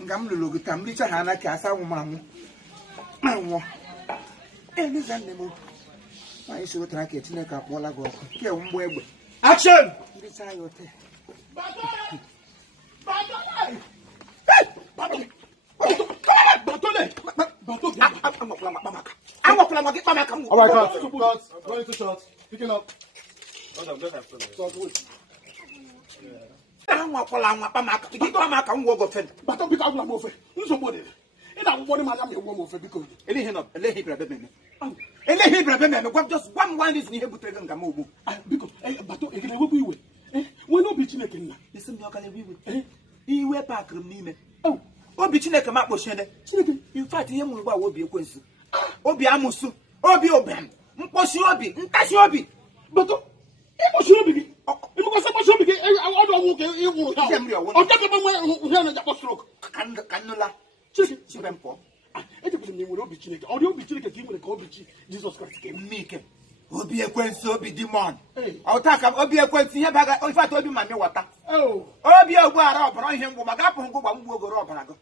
Ngam lulu gutam licha hana kasa umamu. Anwo. Eliza nemo. Ma isu trake Chineke akpola go. Ke umbo egbe. Action. Licha yote. Alright, cut. Going to shot. Picking up. Just one is here with Gamobu. Because Bato again, what we will. We no be Chineke na. Listen, you can live. He wear back from me. Oh, Obi Chineke Map was Chineke. In fact, he will be a question. Obi Amusu, Obi Oben, Mposhi Obi, Ntashi Obi. Bato, it was your baby. It was supposed to be I don't walk in. I'll take a stroke. Canula, Chipempo. It will be Chineke. Or you'll be Chineke when call Jesus Christ came. Make him. Obi a quenso be demon. I'll take up Obi a quenso here back. If I told you my water. Oh, Obi a war up on him, Magapo, go up.